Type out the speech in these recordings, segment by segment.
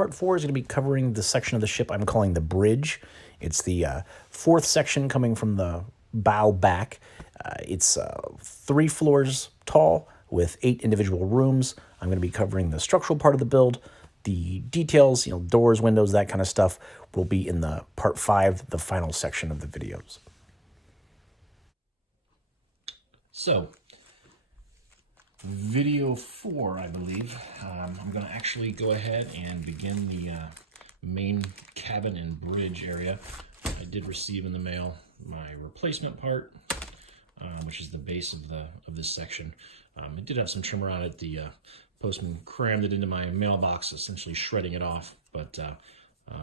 Part 4 is going to be covering the section of the ship I'm calling the bridge. It's the fourth section coming from the bow back. It's 3 floors tall with 8 individual rooms. I'm going to be covering the structural part of the build. The details, doors, windows, that kind of stuff will be in the Part 5, the final section of the videos. So, video 4, I believe, I'm going to actually go ahead and begin the main cabin and bridge area. I did receive in the mail my replacement part, which is the base of this section. It did have some trimmer on it. The postman crammed it into my mailbox, essentially shredding it off, but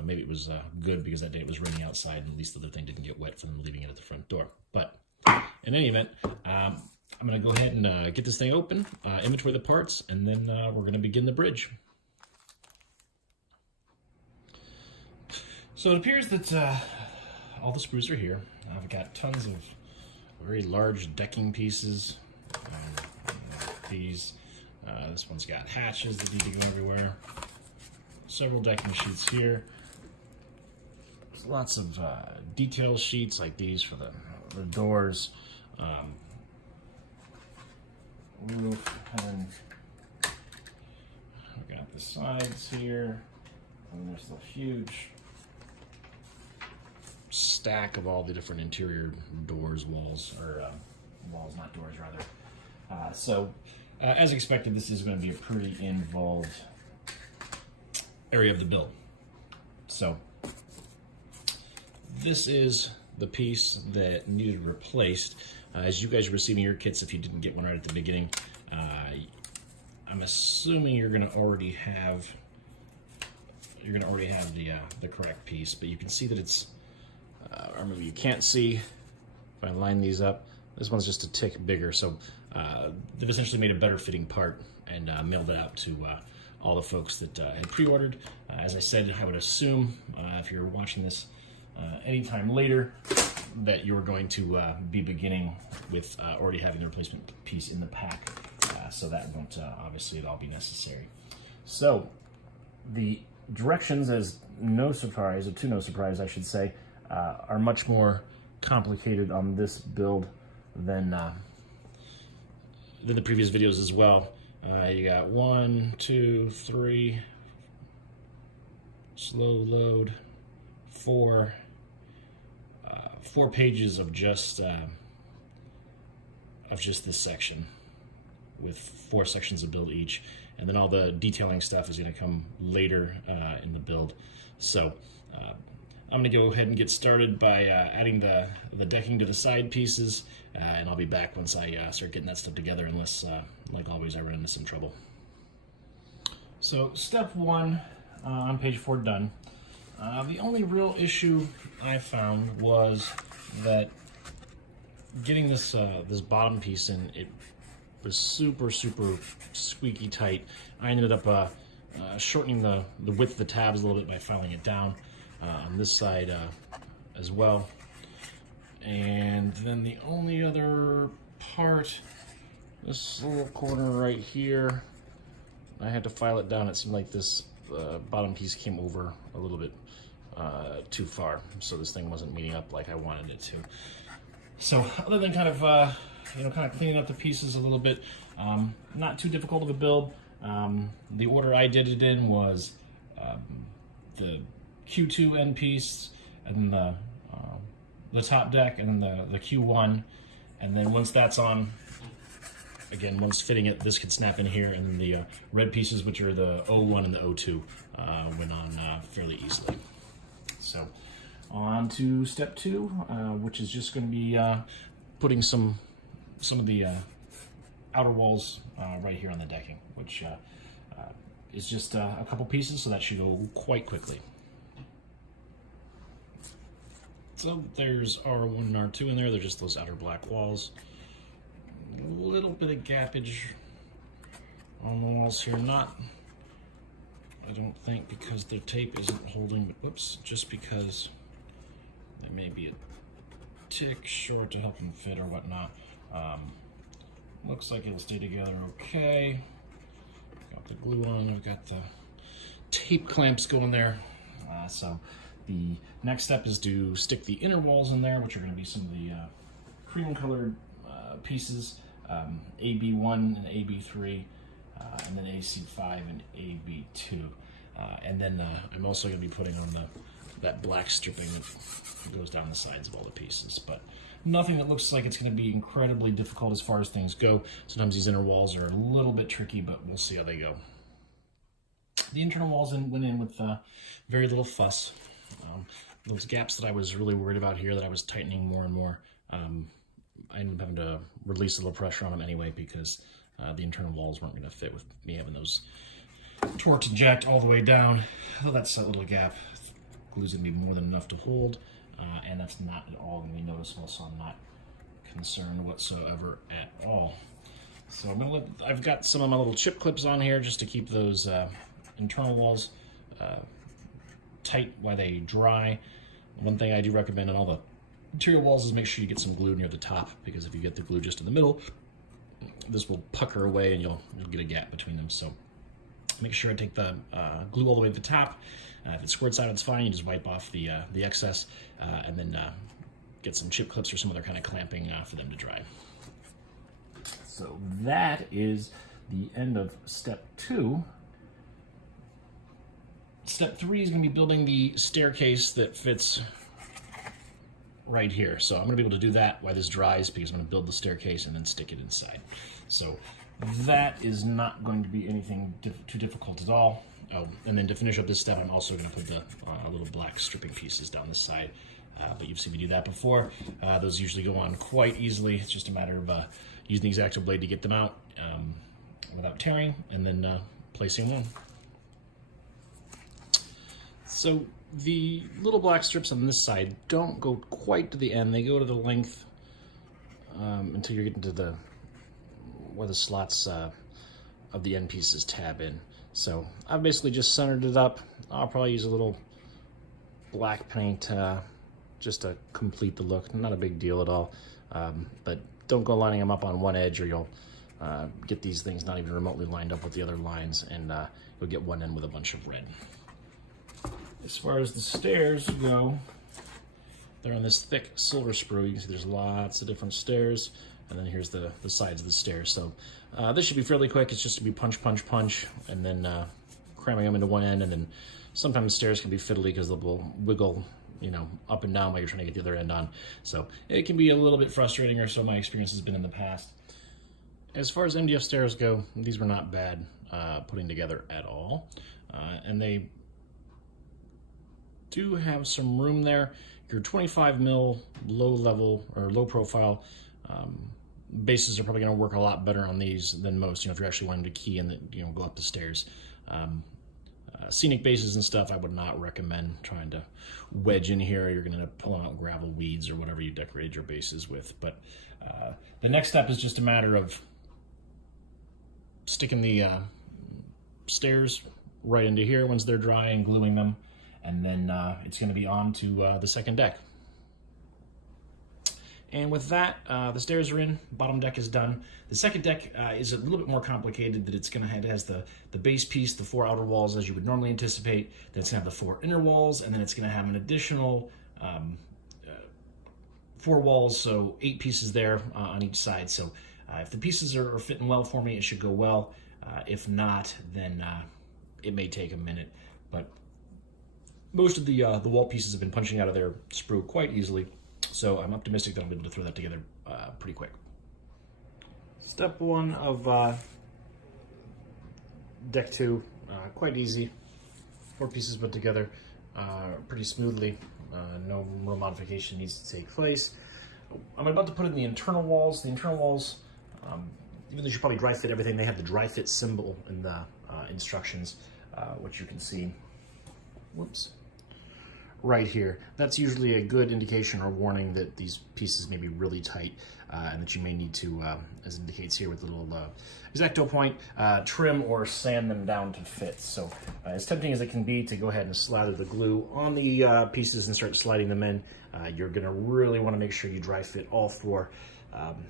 maybe it was good because that day it was raining outside and at least the other thing didn't get wet from them leaving it at the front door. But in any event, I'm going to go ahead and get this thing open, inventory the parts, and then we're going to begin the bridge. So it appears that all the screws are here. I've got tons of very large decking pieces. These. This one's got hatches that need to go everywhere. Several decking sheets here. There's lots of detail sheets like these for the doors. Roof, and then we got the sides here, and there's the huge stack of all the different interior doors, walls, not doors, rather. So, as expected, this is going to be a pretty involved area of the build. So, this is the piece that needed replaced. As you guys are receiving your kits, if you didn't get one right at the beginning, I'm assuming you're going to already have the correct piece, but you can see that it's, or maybe you can't see. If I line these up, this one's just a tick bigger, so they've essentially made a better fitting part and mailed it out to all the folks that had pre-ordered. As I said, I would assume if you're watching this anytime later, that you're going to be beginning with already having the replacement piece in the pack, so that won't obviously at all be necessary. So the directions, as no surprise, or to no surprise I should say, are much more complicated on this build than the previous videos as well. You got 1, 2, 3, slow load, 4 pages of just this section, with 4 sections of build each, and then all the detailing stuff is going to come later in the build. So I'm going to go ahead and get started by adding the decking to the side pieces, and I'll be back once I start getting that stuff together, unless, like always, I run into some trouble. So step 1 on page 4 done. The only real issue I found was that getting this this bottom piece in, it was super squeaky tight. I ended up shortening the width of the tabs a little bit by filing it down on this side as well. And then the only other part, this little corner right here, I had to file it down. It seemed like this bottom piece came over a little bit too far, so this thing wasn't meeting up like I wanted it to. So other than kind of cleaning up the pieces a little bit, not too difficult of a build. The order I did it in was the Q2 end piece, and then the top deck, and then the Q1, and then once that's on, again, once fitting it, this could snap in here, and then the red pieces, which are the O1 and the O2, went on fairly easily. So on to step 2, which is just going to be putting some of the outer walls right here on the decking, which is just a couple pieces, so that should go quite quickly. So there's R1 and R2 in there. They're just those outer black walls. A little bit of gappage on the walls here. Not, I don't think, because the tape isn't holding, but whoops, just because it may be a tick short to help them fit or whatnot. Looks like it'll stay together okay. Got the glue on. I've got the tape clamps going there. So the next step is to stick the inner walls in there, which are going to be some of the cream colored pieces, AB1 and AB3, and then AC5 and AB2. And then I'm also going to be putting on that black stripping that goes down the sides of all the pieces. But nothing that looks like it's going to be incredibly difficult as far as things go. Sometimes these inner walls are a little bit tricky, but we'll see how they go. The internal walls went in with very little fuss. Those gaps that I was really worried about here that I was tightening more and more, I ended up having to release a little pressure on them anyway because the internal walls weren't going to fit with me having those torqued and jacked all the way down. Oh, that's that little gap. Glue's going to be more than enough to hold, and that's not at all going to be noticeable, so I'm not concerned whatsoever at all. So I've got some of my little chip clips on here just to keep those internal walls tight while they dry. One thing I do recommend on all the interior walls is make sure you get some glue near the top, because if you get the glue just in the middle, this will pucker away and you'll get a gap between them. So make sure I take the glue all the way to the top. If it squirts out, it's fine. You just wipe off the excess and then get some chip clips or some other kind of clamping for them to dry. So that is the end of step 2. Step 3 is going to be building the staircase that fits right here. So I'm going to be able to do that while this dries, because I'm going to build the staircase and then stick it inside. So that is not going to be anything too difficult at all. Oh, and then to finish up this step, I'm also going to put the little black stripping pieces down the side. But you've seen me do that before. Those usually go on quite easily. It's just a matter of using the X-Acto blade to get them out without tearing, and then placing one. So the little black strips on this side don't go quite to the end. They go to the length until you're getting to where the slots of the end pieces tab in. So I've basically just centered it up. I'll probably use a little black paint just to complete the look. Not a big deal at all, but don't go lining them up on one edge, or you'll get these things not even remotely lined up with the other lines, and you'll get one end with a bunch of red. As far as the stairs go, they're on this thick silver sprue. You can see there's lots of different stairs, and then here's the sides of the stairs. So this should be fairly quick. It's just to be punch, punch, punch, and then cramming them into one end, and then sometimes stairs can be fiddly because they'll wiggle, up and down while you're trying to get the other end on. So it can be a little bit frustrating, or so my experience has been in the past. As far as MDF stairs go, these were not bad putting together at all, and they do have some room there. Your 25 mil low level or low profile bases are probably going to work a lot better on these than most. If you're actually wanting to key and go up the stairs. Scenic bases and stuff, I would not recommend trying to wedge in here. You're going to end up pulling out gravel, weeds, or whatever you decorated your bases with. But the next step is just a matter of sticking the stairs right into here once they're dry and gluing them. And then it's going to be on to the second deck. And with that, the stairs are in, bottom deck is done. The second deck is a little bit more complicated. That it has the base piece, the 4 outer walls as you would normally anticipate. Then it's going to have the 4 inner walls, and then it's going to have an additional 4 walls, so 8 pieces there on each side. So if the pieces are fitting well for me, it should go well. If not, then it may take a minute. But most of the wall pieces have been punching out of their sprue quite easily, so I'm optimistic that I'll be able to throw that together pretty quick. Step 1 of deck 2, quite easy. 4 pieces put together pretty smoothly. No real modification needs to take place. I'm about to put in the internal walls. The internal walls, even though you should probably dry fit everything, they have the dry fit symbol in the instructions, which you can see. Whoops. Right here. That's usually a good indication or warning that these pieces may be really tight and that you may need to, as it indicates here with the little X-Acto point, trim or sand them down to fit. So as tempting as it can be to go ahead and slather the glue on the pieces and start sliding them in, you're going to really want to make sure you dry fit all 4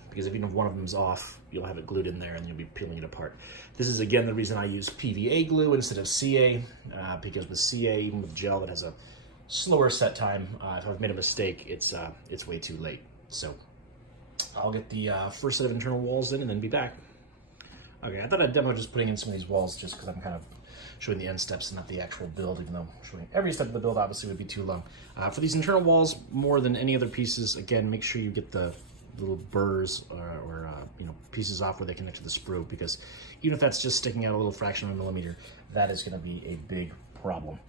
because if even if one of them's off, you'll have it glued in there and you'll be peeling it apart. This is again the reason I use PVA glue instead of CA, because with CA, even with gel that has a slower set time, if I've made a mistake, it's way too late. So I'll get the first set of internal walls in and then be back. Okay, I thought I'd demo just putting in some of these walls just because I'm kind of showing the end steps and not the actual build, even though showing every step of the build obviously would be too long. For these internal walls, more than any other pieces, again, make sure you get the little burrs or pieces off where they connect to the sprue, because even if that's just sticking out a little fraction of a millimeter, that is going to be a big problem.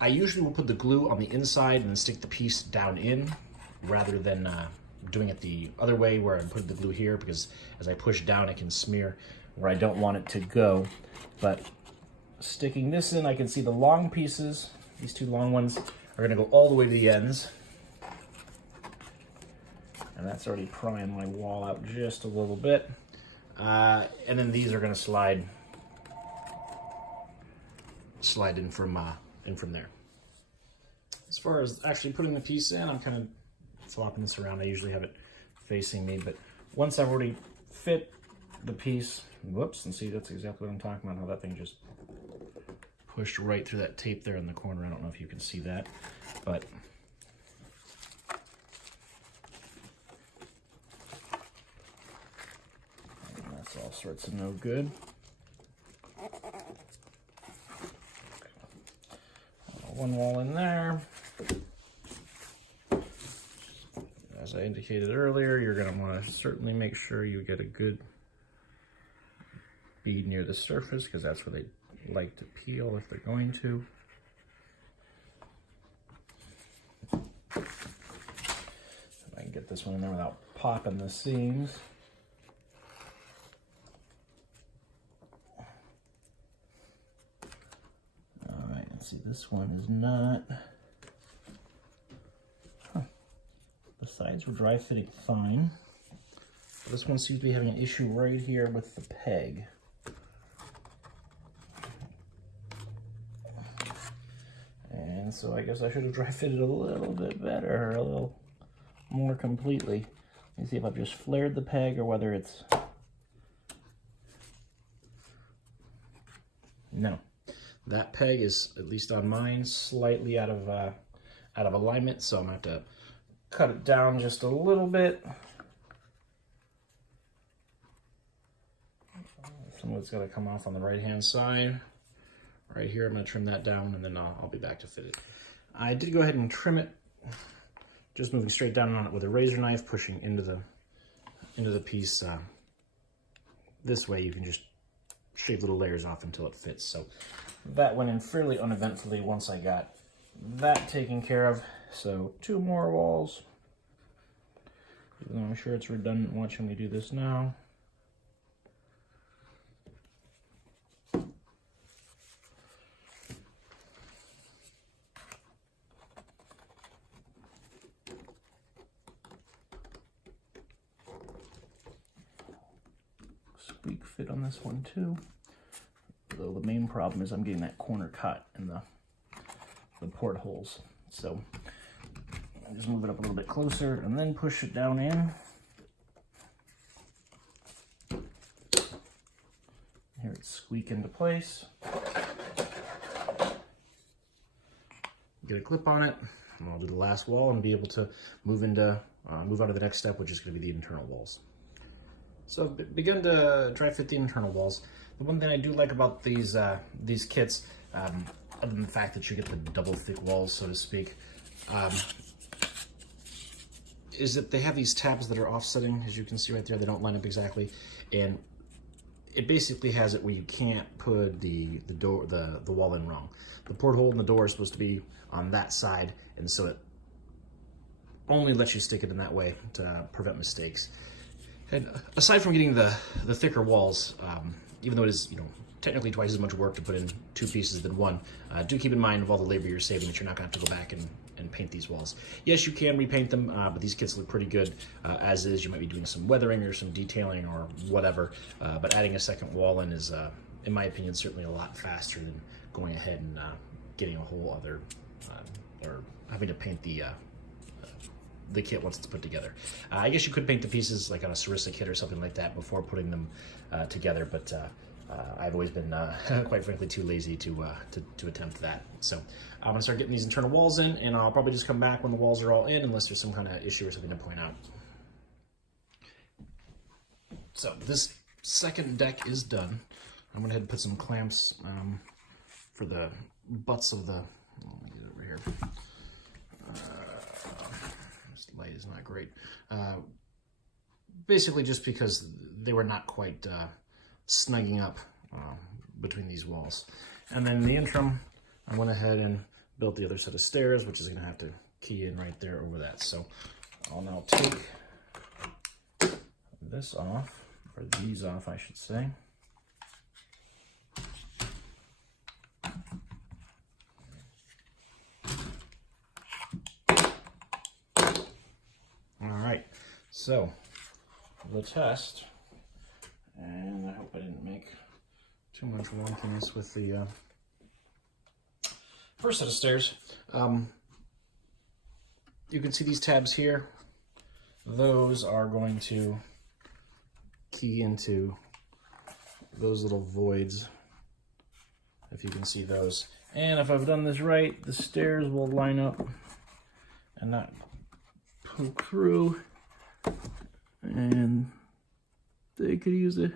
I usually will put the glue on the inside and then stick the piece down in, rather than doing it the other way where I'm putting the glue here, because as I push down it can smear where I don't want it to go. But sticking this in, I can see the long pieces, these two long ones, are gonna go all the way to the ends. And that's already prying my wall out just a little bit. And then these are gonna slide in from there. As far as actually putting the piece in, I'm kind of flopping this around. I usually have it facing me, but once I've already fit the piece, whoops, and see, that's exactly what I'm talking about, how that thing just pushed right through that tape there in the corner. I don't know if you can see that, but that's all sorts of no good. One wall in there. As I indicated earlier, you're going to want to certainly make sure you get a good bead near the surface, because that's where they like to peel if they're going to. If I can get this one in there without popping the seams. All right, let's see, this one is not. The sides were dry fitting fine. This one seems to be having an issue right here with the peg. And so I guess I should have dry fitted a little bit better, a little more completely. Let me see if I've just flared the peg or whether it's... No. That peg is, at least on mine, slightly out of alignment, so I'm going to have to cut it down just a little bit. Some of it's got to come off on the right-hand side. Right here, I'm going to trim that down, and then I'll be back to fit it. I did go ahead and trim it, just moving straight down on it with a razor knife, pushing into the piece. This way, you can just shave little layers off until it fits. So that went in fairly uneventfully once I got that taken care of. So 2 more walls. Even though I'm sure it's redundant watching me do this now. Squeak fit on this one too. Though the main problem is I'm getting that corner cut in the portholes. So I just move it up a little bit closer and then push it down in. Here it's squeak into place. Get a clip on it, and I'll do the last wall and be able to move on to the next step, which is going to be the internal walls. So begin to dry fit the internal walls. The one thing I do like about these kits, other than the fact that you get the double thick walls, so to speak, is that they have these tabs that are offsetting, as you can see right there. They don't line up exactly, and it basically has it where you can't put the wall in wrong. The porthole and the door is supposed to be on that side, and so it only lets you stick it in that way to prevent mistakes. And aside from getting the thicker walls, even though it is technically twice as much work to put in 2 pieces than one, do keep in mind of all the labor you're saving, that you're not going to have to go back and paint these walls. Yes, you can repaint them, but these kits look pretty good as is. You might be doing some weathering or some detailing or whatever, but adding a second wall in is, in my opinion, certainly a lot faster than going ahead and getting a whole other, or having to paint the the kit once it's put together. I guess you could paint the pieces like on a Sarissa kit or something like that before putting them together, but I've always been, quite frankly, too lazy to attempt that. So I'm gonna start getting these internal walls in, and I'll probably just come back when the walls are all in, unless there's some kind of issue or something to point out. So this second deck is done. I'm gonna head and put some clamps for the butts of the, let me get it over here. This light is not great. Basically just because they were not quite snugging up between these walls. And then in the interim, I went ahead and built the other set of stairs, which is gonna have to key in right there over that. So I'll now take this off, or these off, I should say. All right, so the test, and I hope I didn't make too much wonkiness with the first set of stairs. You can see these tabs here. Those are going to key into those little voids, if you can see those. And if I've done this right, the stairs will line up and not poke through, and they could use a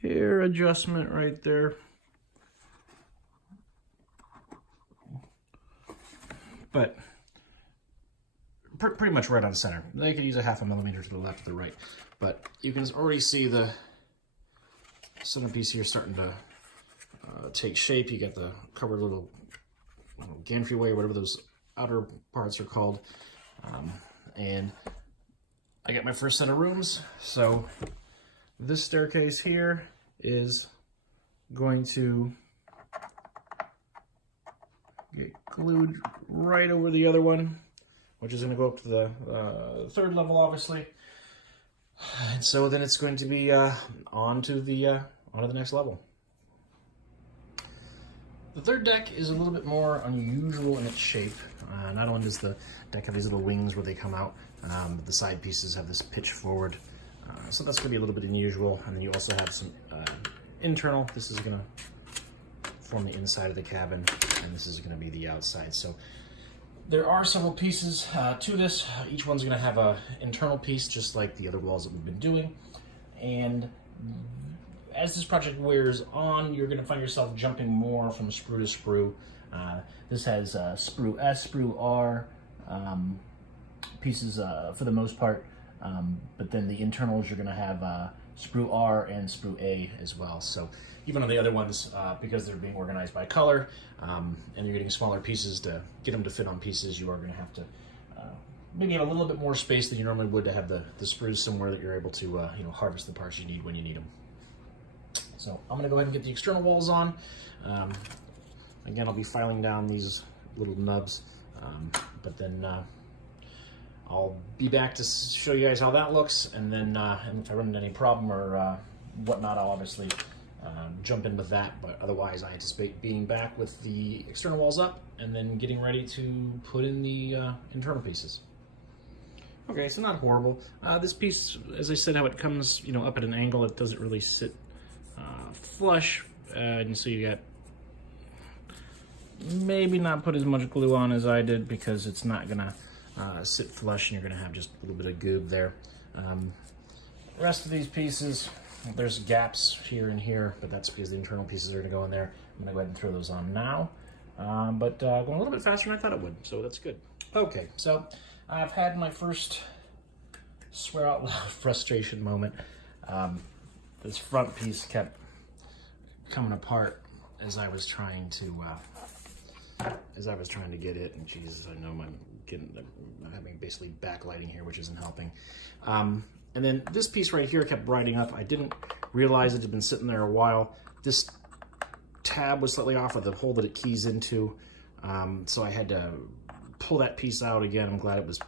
hair adjustment right there. But pretty much right on center. They could use a 0.5 millimeter to the left or the right, but you can already see the centerpiece here starting to take shape. You got the covered little gantry-way, whatever those outer parts are called. And I got my first set of rooms. So this staircase here is going to get glued right over the other one, which is going to go up to the third level, obviously. And so then it's going to be on to the next level. The third deck is a little bit more unusual in its shape. Not only does the deck have these little wings where they come out, but the side pieces have this pitch forward. So that's going to be a little bit unusual. And then you also have some internal. This is going to form the inside of the cabin, and this is going to be the outside. So there are several pieces to this. Each one's going to have an internal piece, just like the other walls that we've been doing. And as this project wears on, you're going to find yourself jumping more from sprue to sprue. This has sprue S, sprue R pieces for the most part, but then the internals you're going to have sprue R and sprue A as well. So even on the other ones, because they're being organized by color, and you're getting smaller pieces to get them to fit on pieces, you are going to have to maybe have a little bit more space than you normally would to have the sprues somewhere that you're able to harvest the parts you need when you need them. So I'm gonna go ahead and get the external walls on. Again, I'll be filing down these little nubs, but then I'll be back to show you guys how that looks, and then and if I run into any problem or whatnot, I'll obviously jump in with that, but otherwise I anticipate being back with the external walls up and then getting ready to put in the internal pieces. Okay, so not horrible. This piece, as I said, how it comes up at an angle, it doesn't really sit flush, and so you got maybe not put as much glue on as I did, because it's not gonna sit flush and you're gonna have just a little bit of goob there. The rest of these pieces, there's gaps here and here, but that's because the internal pieces are gonna go in there. I'm gonna go ahead and throw those on now, but going a little bit faster than I thought it would, so that's good. Okay, so I've had my first swear out loud frustration moment. This front piece kept coming apart as I was trying to get it, and Jesus, I know I'm having basically backlighting here, which isn't helping. And then this piece right here kept riding up. I didn't realize it had been sitting there a while. This tab was slightly off of the hole that it keys into, so I had to pull that piece out again. I'm glad it was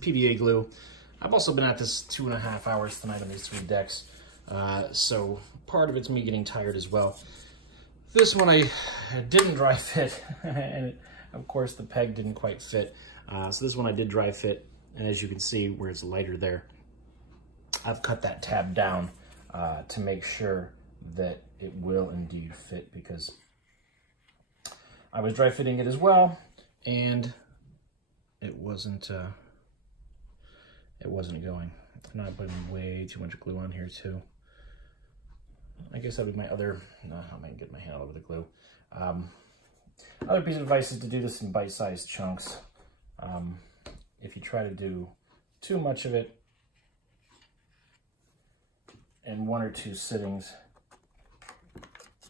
PVA glue. I've also been at this 2.5 hours tonight on these 3 decks, so part of it's me getting tired as well. This one I didn't dry fit, and Of course, the peg didn't quite fit. So this one I did dry fit, and as you can see where it's lighter there, I've cut that tab down to make sure that it will indeed fit, because I was dry fitting it as well, and it wasn't going. Now I'm putting way too much glue on here too. I guess that would be my other, no, I might get my hand all over the glue. Other piece of advice is to do this in bite-sized chunks. If you try to do too much of it in 1 or 2 sittings,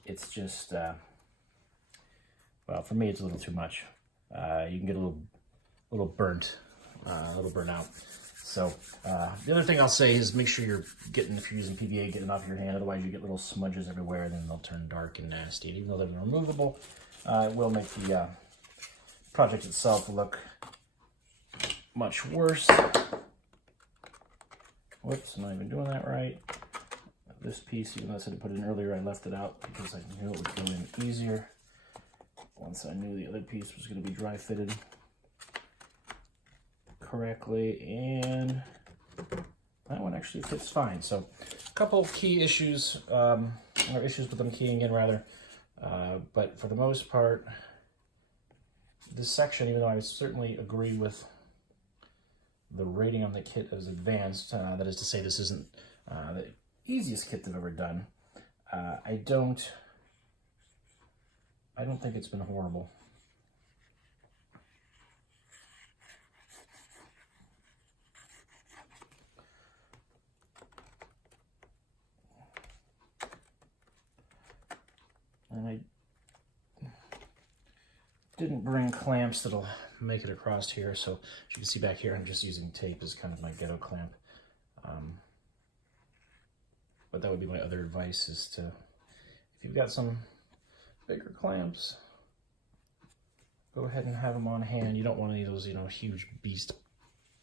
it's just, well, for me, it's a little too much. You can get a little burnt out. So the other thing I'll say is make sure you're getting, if you're using PVA, getting it off your hand. Otherwise, you get little smudges everywhere, and then they'll turn dark and nasty. And even though they're removable, it will make the project itself look much worse. Whoops, I'm not even doing that right. This piece, even though I said to put it in earlier, I left it out because I knew it would go in easier once I knew the other piece was going to be dry fitted correctly, and that one actually fits fine. So a couple of key issues, or issues with them keying in rather, but for the most part, this section, even though I certainly agree with the rating on the kit as advanced, that is to say this isn't the easiest kit they've ever done, I don't think it's been horrible. And I didn't bring clamps that'll make it across here, so as you can see back here, I'm just using tape as kind of my ghetto clamp. But that would be my other advice, is to, if you've got some bigger clamps, go ahead and have them on hand. You don't want any of those, huge beast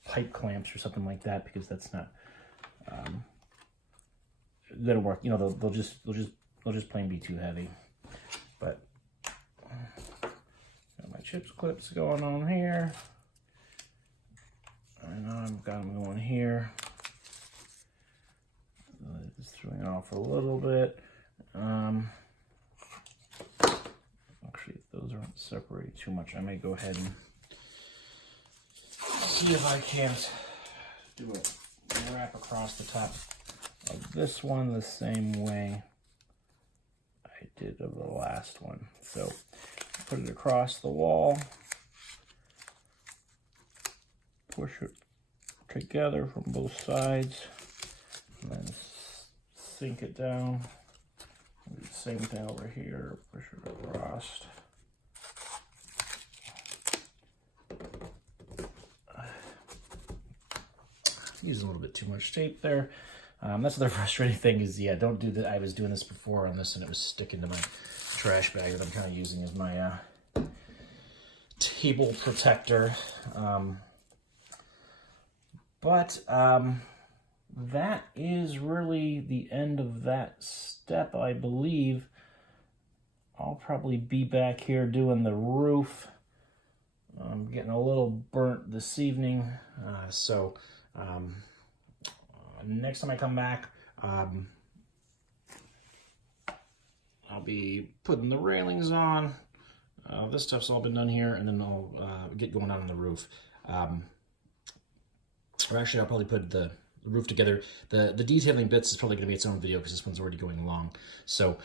pipe clamps or something like that, because that's not gonna work. They'll just plain be too heavy. But got my chips clips going on here. I know I've got them going here. Just throwing it off a little bit. Actually, if those aren't separated too much, I may go ahead and see if I can't do a wrap across the top of this one the same way I did of the last one. So put it across the wall, push it together from both sides, and then sink it down. Do the same thing over here, push it across. Use a little bit too much tape there. That's the frustrating thing is, yeah, don't do that. I was doing this before on this, and it was sticking to my trash bag that I'm kind of using as my table protector. But that is really the end of that step, I believe. I'll probably be back here doing the roof. I'm getting a little burnt this evening, so next time I come back, I'll be putting the railings on. This stuff's all been done here, and then I'll get going on the roof. Or actually, I'll probably put the roof together. The detailing bits is probably going to be its own video because this one's already going long. So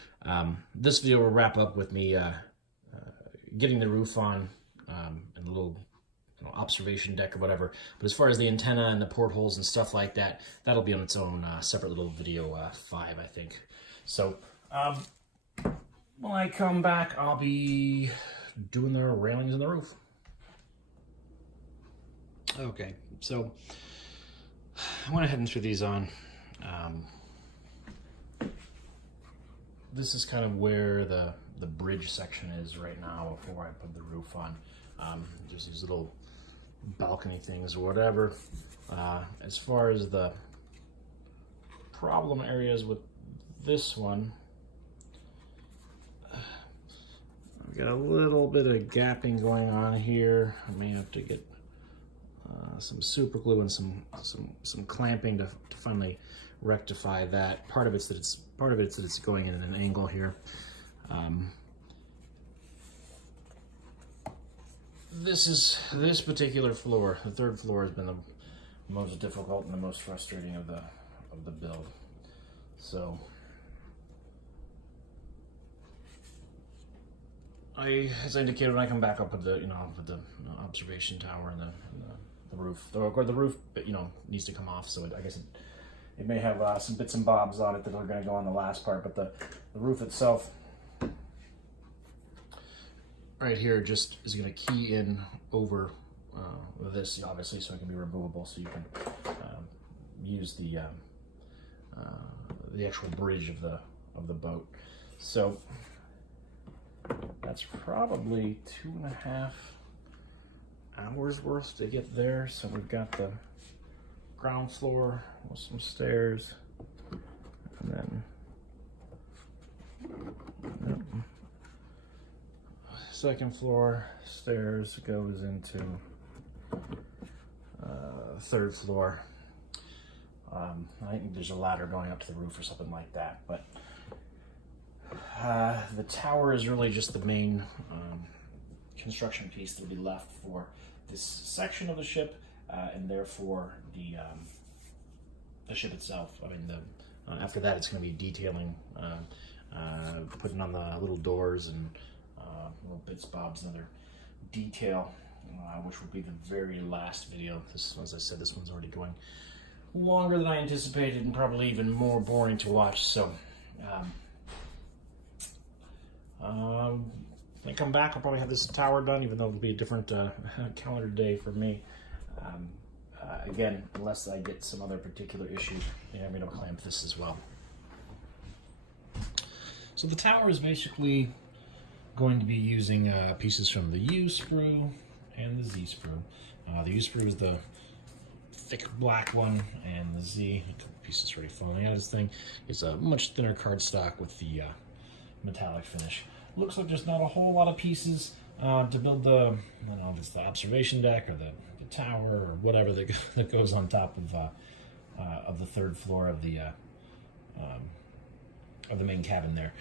this video will wrap up with me getting the roof on and a little observation deck or whatever. But as far as the antenna and the portholes and stuff like that, that'll be on its own separate little video 5, I think. So when I come back, I'll be doing the railings and the roof. Okay, so I went ahead and threw these on. This is kind of where the bridge section is right now before I put the roof on. There's these little balcony things or whatever. As far as the problem areas with this one, I've got a little bit of gapping going on here. I may have to get some super glue and some clamping to finally rectify that. Part of it's that it's going in an angle here. This particular floor, the third floor, has been the most difficult and the most frustrating of the build. So as I indicated, when I come back up with the observation tower and the roof, the roof needs to come off. So I guess it may have some bits and bobs on it that are going to go on the last part, but the roof itself right here just is going to key in over this, obviously, so it can be removable, so you can use the actual bridge of the boat. So that's probably 2.5 hours worth to get there. So we've got the ground floor with some stairs, and then second floor stairs goes into third floor. I think there's a ladder going up to the roof or something like that, but the tower is really just the main construction piece that will be left for this section of the ship, and therefore the ship itself. I mean, after that, it's going to be detailing, putting on the little doors and little bits, bobs, and other detail, which will be the very last video. This, as I said, this one's already going longer than I anticipated and probably even more boring to watch. So when I come back, I'll probably have this tower done, even though it'll be a different calendar day for me. Again, unless I get some other particular issue, I'm going to clamp this as well. So the tower is basically going to be using pieces from the U sprue and the Z sprue. The U sprue is the thick black one, and the Z, a couple pieces already falling out of this thing, is a much thinner cardstock with the metallic finish. Looks like there's not a whole lot of pieces to build the, I don't know if it's the observation deck or the tower or whatever that goes on top of the third floor of the main cabin there.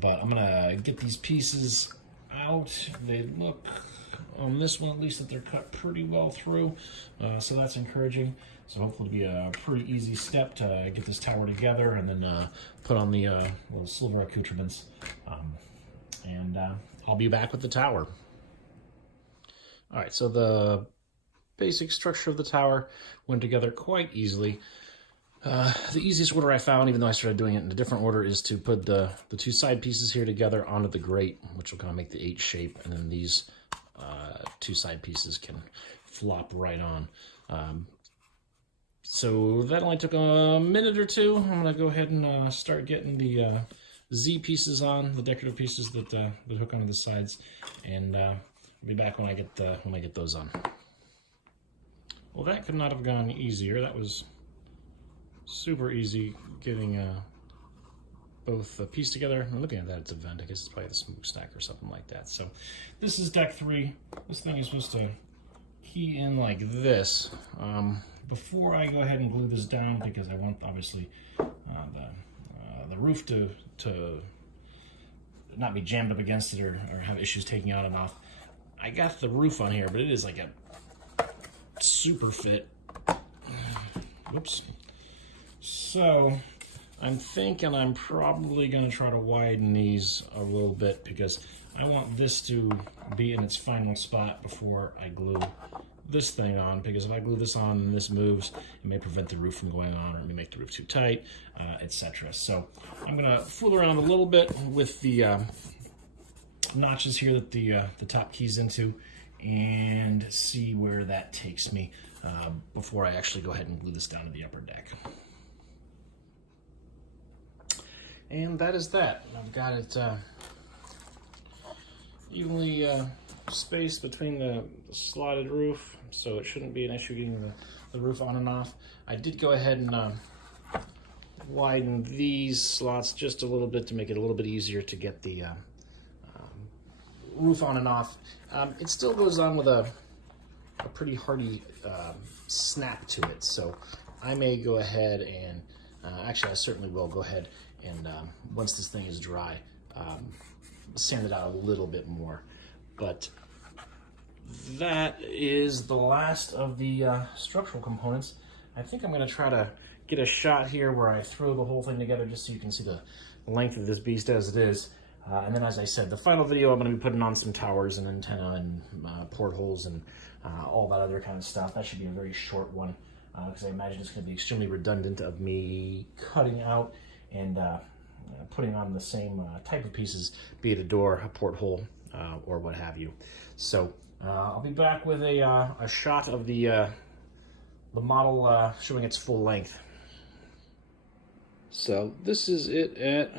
But I'm gonna get these pieces out. They look, on this one at least, that they're cut pretty well through, so that's encouraging. So hopefully it'll be a pretty easy step to get this tower together and then put on the little silver accoutrements, and I'll be back with the tower. All right, so the basic structure of the tower went together quite easily. The easiest order I found, even though I started doing it in a different order, is to put the two side pieces here together onto the grate, which will kind of make the H shape, and then these two side pieces can flop right on. So that only took a minute or two. I'm going to go ahead and start getting the Z pieces on, the decorative pieces that hook onto the sides, and I'll be back when I get those on. Well, that could not have gone easier. That was super easy getting both the piece together. I'm looking at that, it's a vent. I guess it's probably the smokestack or something like that. So this is deck 3. This thing is supposed to key in like this. Before I go ahead and glue this down, because I want, obviously, the roof to not be jammed up against it or have issues taking out and off. I got the roof on here, but it is like a super fit. Whoops. So I'm thinking I'm probably going to try to widen these a little bit, because I want this to be in its final spot before I glue this thing on, because if I glue this on and this moves, it may prevent the roof from going on, or it may make the roof too tight, etc. So I'm going to fool around a little bit with the notches here that the top keys into, and see where that takes me before I actually go ahead and glue this down to the upper deck. And that is that. I've got it evenly spaced between the slotted roof, so it shouldn't be an issue getting the roof on and off. I did go ahead and widen these slots just a little bit to make it a little bit easier to get the roof on and off. It still goes on with a pretty hearty snap to it. So I may go ahead and, actually I certainly will go ahead and once this thing is dry, sand it out a little bit more. But that is the last of the structural components. I think I'm going to try to get a shot here where I throw the whole thing together just so you can see the length of this beast as it is. And then, as I said, the final video, I'm going to be putting on some towers and antenna and portholes and all that other kind of stuff. That should be a very short one because I imagine it's going to be extremely redundant of me cutting out and putting on the same type of pieces, be it a door, a porthole, or what have you. So I'll be back with a shot of the model showing its full length. So this is it at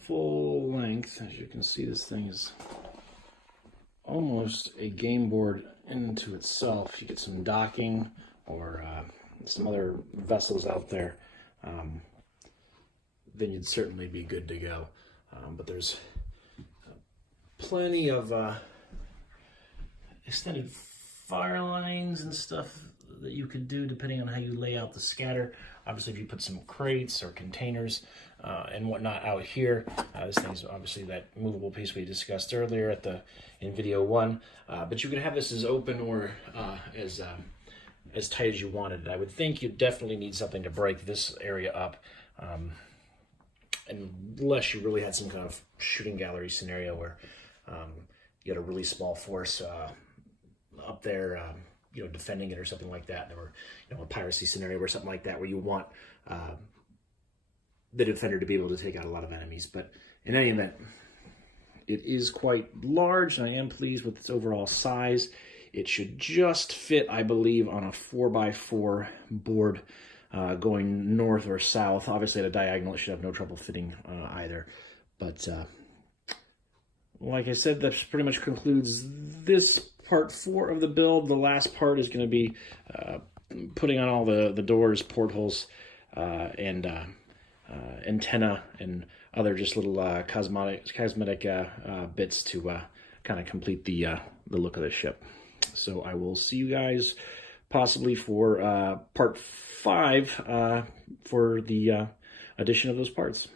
full length. As you can see, this thing is almost a game board into itself. You get some docking or some other vessels out there, then you'd certainly be good to go. But there's plenty of extended fire lines and stuff that you could do depending on how you lay out the scatter. Obviously, if you put some crates or containers and whatnot out here, this thing's obviously that movable piece we discussed earlier in video 1. But you could have this as open or as tight as you wanted. I would think you definitely need something to break this area up, unless you really had some kind of shooting gallery scenario where you had a really small force up there, defending it or something like that, or a piracy scenario or something like that, where you want the defender to be able to take out a lot of enemies. But in any event, it is quite large, and I am pleased with its overall size. It should just fit, I believe, on a 4x4 board going north or south. Obviously, at a diagonal, it should have no trouble fitting either. But like I said, that pretty much concludes this part 4 of the build. The last part is going to be putting on all the doors, portholes, and antenna and other just little cosmetic bits to kind of complete the look of the ship. So I will see you guys possibly for part 5 for the addition of those parts.